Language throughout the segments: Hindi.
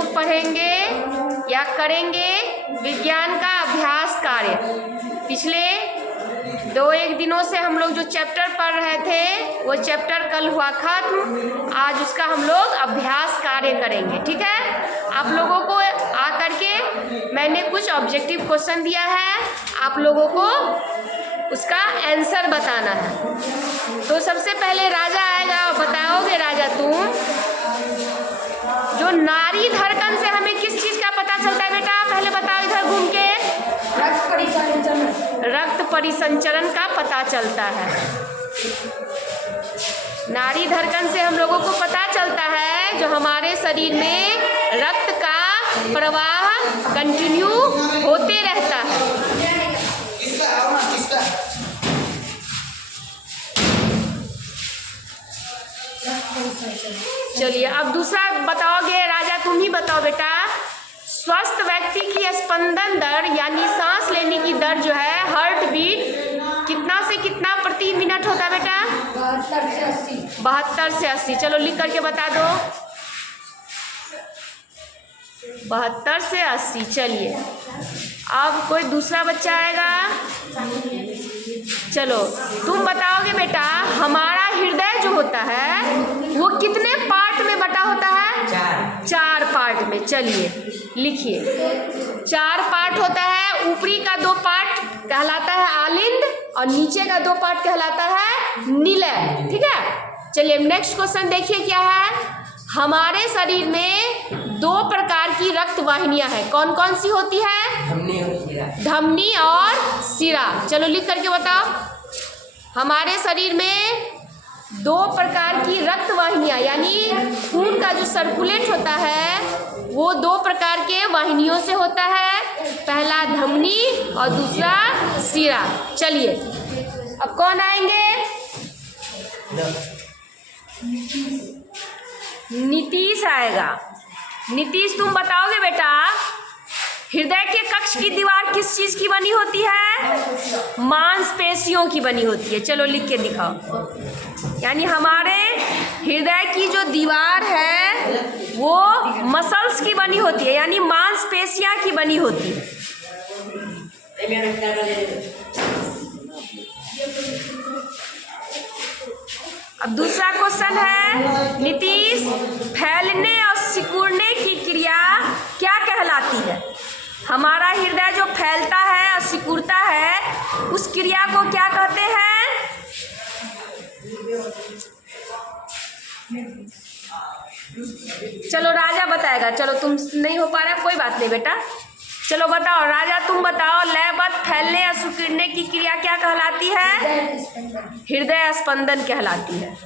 लोग पढ़ेंगे या करेंगे विज्ञान का अभ्यास कार्य। पिछले 2-1 दिनों से हम लोग जो चैप्टर पढ़ रहे थे वो चैप्टर कल हुआ खत्म। आज उसका हम लोग अभ्यास कार्य करेंगे। ठीक है, आप लोगों को आकर के मैंने कुछ ऑब्जेक्टिव क्वेश्चन दिया है, आप लोगों को उसका आंसर बताना है। तो सबसे पहले राजा आएगा, बताओगे राजा तुम जो नाड़ी धड़कन से हमें किस चीज़ का पता चलता है बेटा, पहले बताओ इधर घूम के। रक्त परिसंचरण का पता चलता है। नाड़ी धड़कन से हम लोगों को पता चलता है जो हमारे शरीर में रक्त का प्रवाह कंटिन्यू होते रहता है। चलिए अब दूसरा बताओगे राजा, तुम ही बताओ बेटा। स्वस्थ व्यक्ति की स्पंदन दर यानी सांस लेने की दर जो है, हार्ट बीट कितना से कितना प्रति मिनट होता है बेटा? 72 से 80। चलो लिख करके बता दो, 72 से 80। चलिए अब कोई दूसरा बच्चा आएगा। चलो तुम बताओगे बेटा, हमारा हृदय जो होता है वो कितने पार्ट में बटा होता है? 4 पार्ट में। चलिए लिखिए, 4 पार्ट होता है। ऊपरी का 2 पार्ट कहलाता है आलिंद और नीचे का 2 पार्ट कहलाता है निलय। ठीक है, चलिए नेक्स्ट क्वेश्चन देखिए क्या है। हमारे शरीर में 2 प्रकार की रक्त वाहिनियां हैं, कौन कौन सी होती है? धमनी और शिरा। चलो लिख करके बताओ। हमारे शरीर में 2 प्रकार की रक्त वाहिनियां यानी खून का जो सर्कुलेट होता है वो 2 प्रकार के वाहिनियों से होता है, पहला धमनी और दूसरा शिरा। चलिए अब कौन आएंगे? नीतीश आएगा। नीतीश तुम बताओगे बेटा, हृदय के कक्ष की दीवार किस चीज की बनी होती है? मांसपेशियों की बनी होती है। चलो लिख के दिखाओ। यानी हमारे हृदय की जो दीवार है वो मसल्स की बनी होती है, यानी मांसपेशियां की बनी होती है। अब दूसरा क्वेश्चन है, नीतीश, फैलने और सिकुड़ने की क्रिया क्या कहलाती है? हमारा हृदय जो फैलता है और सिकुड़ता है उस क्रिया को क्या कहते हैं? चलो राजा बताएगा। चलो तुम नहीं हो पा रहा, कोई बात नहीं बेटा। चलो बताओ राजा, तुम बताओ, लयबद्ध फैलने या सिकुड़ने की क्रिया क्या कहलाती है? हृदय स्पंदन कहलाती है।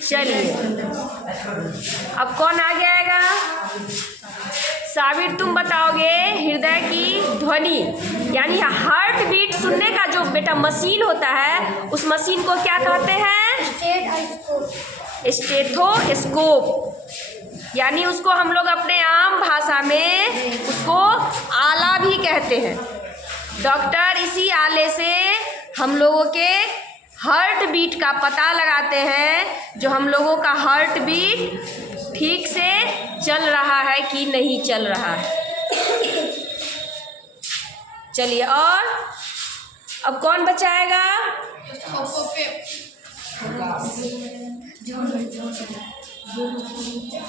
चलिए अब कौन आगे आएगा? साबिर तुम बताओगे, हृदय की ध्वनि यानी हार्ट बीट सुनने का जो बेटा मशीन होता है उस मशीन को क्या कहते हैं? स्टेथोस्कोप। यानी उसको हम लोग अपने आम भाषा में उसको आला भी कहते हैं। डॉक्टर इसी आले से हम लोगों के हार्ट बीट का पता लगाते हैं, जो हम लोगों का हार्ट बीट ठीक से चल रहा है कि नहीं चल रहा है। चलिए और अब कौन बचाएगा?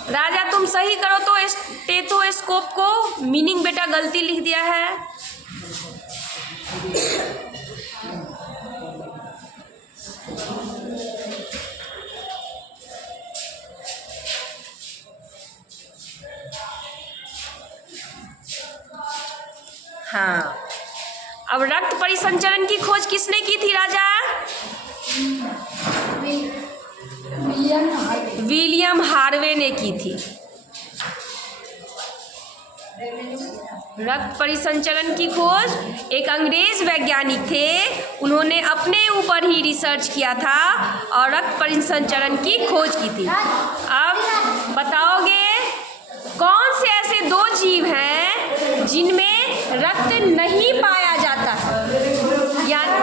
राजा तुम सही करो तो स्टेथोस्कोप को मीनिंग बेटा गलती लिख दिया है। हाँ, अब रक्त परिसंचरण की खोज किसने की थी राजा? विलियम हार्वे ने की थी। रक्त परिसंचरण की खोज एक अंग्रेज वैज्ञानिक थे, उन्होंने अपने ऊपर ही रिसर्च किया था और रक्त परिसंचरण की खोज की थी। अब बताओगे कौन से ऐसे 2 जीव हैं जिनमें रक्त नहीं पाया जाता है, यानी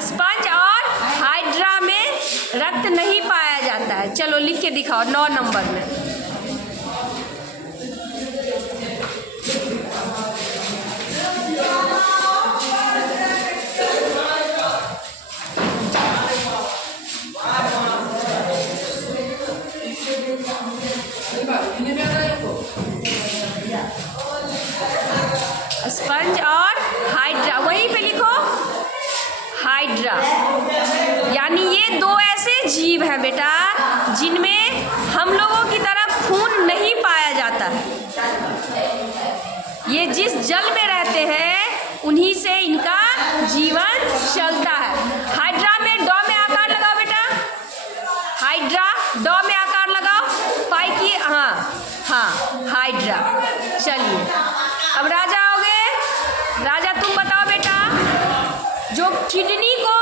स्पंज और हाइड्रा में रक्त नहीं पाया जाता है। चलो लिख के दिखाओ 9 नंबर में। स्पंज और हाइड्रा, वहीं पे लिखो हाइड्रा। यानी ये 2 ऐसे जीव हैं बेटा जिनमें हम लोगों की तरह खून नहीं पाया जाता है। ये जिस जल में रहते हैं उन्हीं से इनका जीवन चलता है। हाइड्रा में डॉ में आकार लगाओ बेटा, हाइड्रा डॉ में आकार लगाओ, पाई की हाँ हाइड्रा। चलिए अब राजा आओगे, राजा तुम बताओ बेटा, जो किडनी को